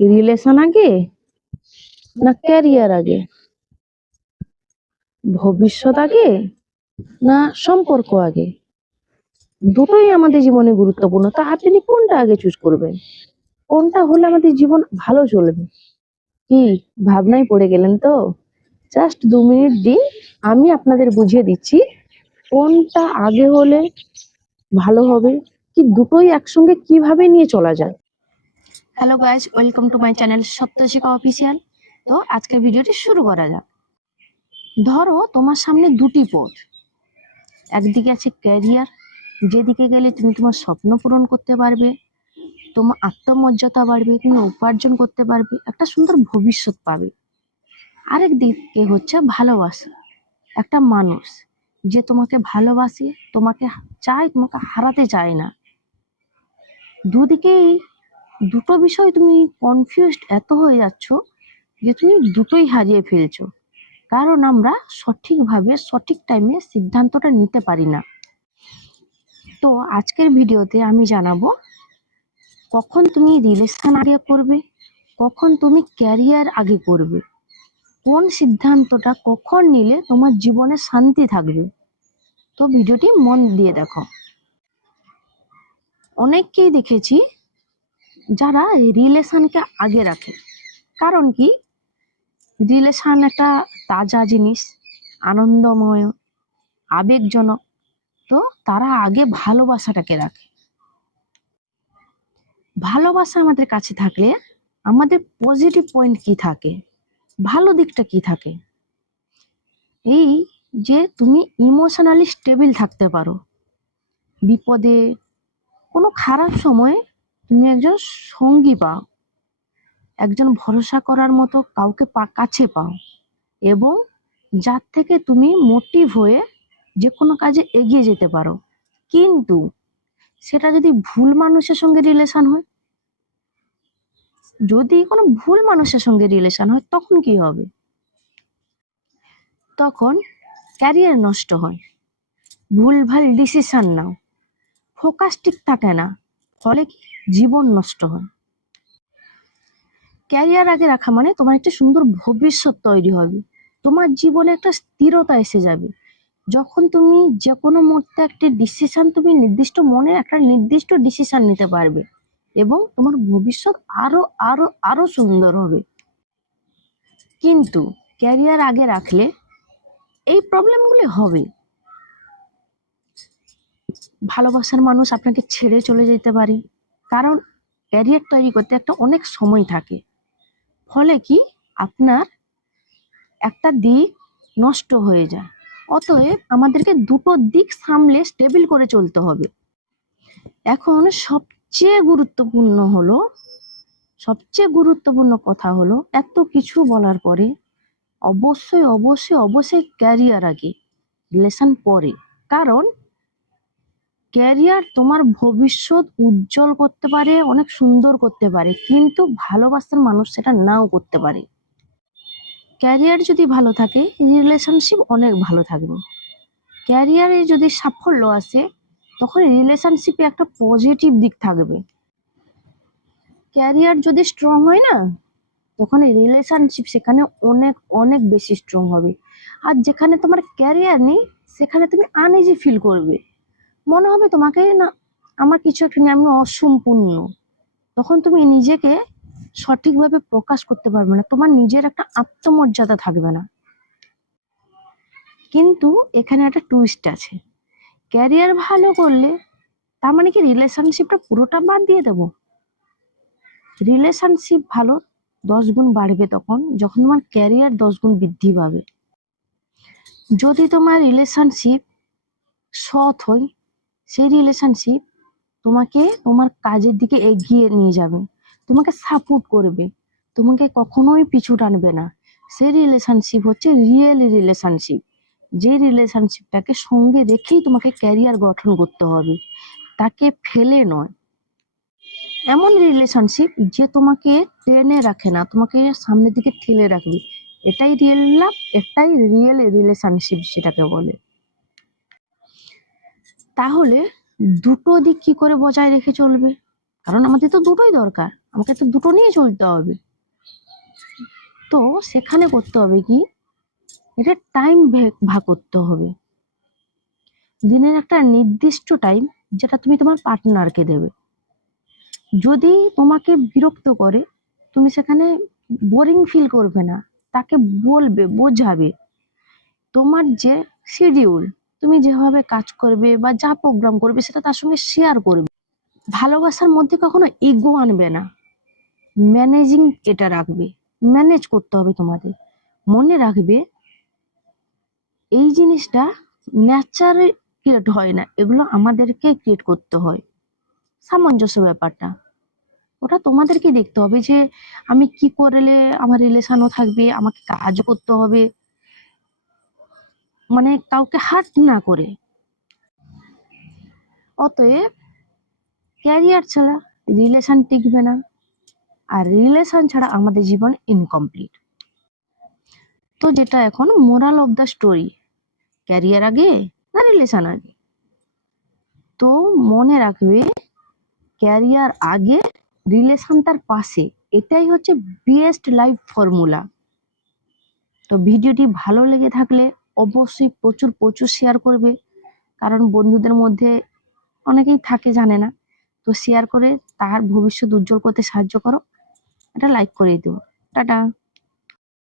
Relation আগে না career আগে, ভবিষ্যৎ আগে না সম্পর্ক আগে? দুটোই আমাদের জীবনে গুরুত্বপূর্ণ। তা আপনি কোনটা আগে চুজ করবেন? কোনটা হলে আমাদের জীবন ভালো চলবে? কি ভাবনায় পড়ে গেলেন তো? জাস্ট 2 মিনিট দিন, আমি আপনাদের বুঝিয়ে দিচ্ছি কোনটা আগে হলে ভালো হবে, কি দুটোই একসঙ্গে কিভাবে নিয়ে চলা যায়। Hello guys, welcome to my channel Satyashikha official. তো আজকের ভিডিওটি শুরু করা যাক। ধরো তোমার সামনে দুটি পথ, একদিকে আছে ক্যারিয়ার, যেদিকে গেলে তুমি তোমার স্বপ্ন পূরণ করতে পারবে, তোমার আত্মমর্যাদা বাড়বে, তুমি উপার্জন করতে পারবে, একটা সুন্দর ভবিষ্যৎ পাবে। আরেক দিকে হচ্ছে ভালোবাসা, একটা মানুষ যে তোমাকে ভালোবাসে, তোমাকে চায়, তোমাকে হারাতে চায় না। দুদিকেই দুটো বিষয় তুমি কনফিউজড এত হয়ে যাচ্ছ যে তুমি দুটোই হারিয়ে ফেলছো, কারণ আমরা সঠিকভাবে সঠিক টাইমে সিদ্ধান্তটা নিতে পারি না। তো আজকের ভিডিওতে আমি জানাবো কখন তুমি রিলেশন আগে করবে, কখন তুমি ক্যারিয়ার আগে করবে, কোন সিদ্ধান্তটা কখন নিলে তোমার জীবনে শান্তি থাকবে। তো ভিডিওটি মন দিয়ে দেখো। অনেককেই দেখেছি যারা রিলেশনকে আগে রাখে। কারণ কি, রিলেশন একটা তাজা জিনিস, আনন্দময়, আবেগজনক। তো তারা আগে ভালোবাসাটাকে রাখে। ভালোবাসা আমাদের কাছে থাকলে আমাদের পজিটিভ পয়েন্ট কি থাকে, ভালো দিকটা কি থাকে? এই যে তুমি ইমোশনালি স্টেবল থাকতে পারো, বিপদে কোনো খারাপ সময়ে তুমি একজন সঙ্গী পাও, একজন ভরসা করার মতো কাউকে কাছে পাও, এবং যার থেকে তুমি মোটিভ হয়ে যে কোনো কাজে এগিয়ে যেতে পারো। কিন্তু সেটা যদি ভুল মানুষের সঙ্গে রিলেশন হয়, যদি কোনো ভুল মানুষের সঙ্গে রিলেশন হয়, তখন কি হবে? তখন ক্যারিয়ার নষ্ট হয়, ভুলভাল ডিসিশন নাও, ফোকাস ঠিক থাকে না, ফলে কি জীবন নষ্ট হয়। ক্যারিয়ার আগে রাখা মানে তোমার একটা সুন্দর ভবিষ্যৎ তৈরি হবে, তোমার জীবনে একটা স্থিরতা এসে যাবে। যখন তুমি যে কোনো মুহূর্তে একটা ডিসিশন, তুমি নির্দিষ্ট মনে একটা নির্দিষ্ট ডিসিশন নিতে পারবে, এবং তোমার ভবিষ্যৎ আরো আরো আরো সুন্দর হবে। কিন্তু ক্যারিয়ার আগে রাখলে এই প্রবলেমগুলি হবে। ভালোবাসার মানুষ আপনাকে ছেড়ে চলে যেতে পারে, কারণ ক্যারিয়ার তৈরি করতে একটা অনেক সময় থাকে। ফলে কি আপনার একটা দিক নষ্ট হয়ে যায়। অতএব আমাদেরকে দুটো দিক সামলে স্টেবল করে চলতে হবে। এখন সবচেয়ে গুরুত্বপূর্ণ কথা হলো, এত কিছু বলার পরে অবশ্যই অবশ্যই অবশ্যই ক্যারিয়ার আগে, রিলেশন পরে। কারণ ক্যারিয়ার তোমার ভবিষ্যৎ উজ্জ্বল করতে পারে, অনেক সুন্দর করতে পারে, কিন্তু ভালোবাসার মানুষ সেটা নাও করতে পারে। ক্যারিয়ার যদি ভালো থাকে, রিলেশনশিপ অনেক ভালো থাকবে। ক্যারিয়ারে যদি সাফল্য আসে, তখন রিলেশনশিপে একটা পজিটিভ দিক থাকবে। ক্যারিয়ার যদি স্ট্রং হয় না, তখন রিলেশনশিপ সেখানে অনেক অনেক বেশি স্ট্রং হবে। আর যেখানে তোমার ক্যারিয়ার নেই, সেখানে তুমি আনইজি ফিল করবে, মনে হবে তোমাকে না, আমার কিছু একটা নেই, আমি অসম্পূর্ণ। তখন তুমি নিজেকে সঠিকভাবে প্রকাশ করতে পারবে না, তোমার নিজের একটা আত্মমর্যাদা থাকবে না। কিন্তু এখানে একটা টুইস্ট আছে, ক্যারিয়ার ভালো করলে তার মানে কি রিলেশনশিপটা পুরোটা বাদ দিয়ে দেবো? রিলেশনশিপ ভালো 10 গুণ বাড়বে তখন যখন তোমার ক্যারিয়ার 10 গুণ বৃদ্ধি পাবে। যদি তোমার রিলেশনশিপ সৎ হয়, সেই রিলেশনশিপ তোমাকে তোমার কাজের দিকে এগিয়ে নিয়ে যাবে, তোমাকে সাপোর্ট করবে, তোমাকে কখনোই পিছু টানবে না। সেই রিলেশনশিপ হচ্ছে রিয়েল রিলেশনশিপ, যে রিলেশনশিপটাকে সঙ্গে রেখেই তোমাকে ক্যারিয়ার গঠন করতে হবে, তাকে ফেলে নয়। এমন রিলেশনশিপ যে তোমাকে টেনে রাখে না, তোমাকে সামনের দিকে ঠেলে রাখবে, এটাই রিয়েল লাভ, এটাই রিয়েল রিলেশনশিপ সেটাকে বলে। তাহলে দুটো দিক কি করে বজায় রেখে চলবে? কারণ আমাদের তো দুটোই দরকার, আমাকে তো দুটো নিয়ে চলতে হবে। তো সেখানে করতে হবে কি, এটা টাইম ভাগ করতে হবে। দিনের একটা নির্দিষ্ট টাইম যেটা তুমি তোমার পার্টনারকে দেবে। যদি তোমাকে বিরক্ত করে, তুমি সেখানে বোরিং ফিল করবে না, তাকে বলবে, বোঝাবে। তোমার যে শিডিউল, তুমি যেভাবে কাজ করবে বা যা প্রোগ্রাম করবে সেটা তার সঙ্গে শেয়ার করবে। ভালোবাসার মধ্যে কখনো ইগো আনবে না, ম্যানেজিং এটা রাখবে, ম্যানেজ করতে হবে তোমাদের। মনে রাখবে এই জিনিসটা ন্যাচারে ক্রিয়েট হয় না, এগুলো আমাদেরকে ক্রিয়েট করতে হয়। সামঞ্জস্য ব্যাপারটা ওটা তোমাদেরকে দেখতে হবে যে আমি কি করলে আমার রিলেশনও থাকবে, আমাকে কাজও করতে হবে, মানে কাউকে হার্ট না করে। অতএব ক্যারিয়ার ছাড়া রিলেশন টিকবে না, আর রিলেশন ছাড়া আমাদের জীবন ইনকমপ্লিট। তো যেটা এখন moral of the story, career আগে না রিলেশন আগে? তো মনে রাখবে ক্যারিয়ার আগে, রিলেশন তার পাশে। এটাই হচ্ছে বেস্ট লাইফ ফর্মুলা। তো ভিডিওটি ভালো লেগে থাকলে অবশ্যই প্রচুর প্রচুর শেয়ার করবে, কারণ বন্ধুদের মধ্যে অনেকেই থাকে জানে না। তো শেয়ার করে তার ভবিষ্যৎ উজ্জ্বল করতে সাহায্য করো। এটা লাইক করে দিও। টাটা।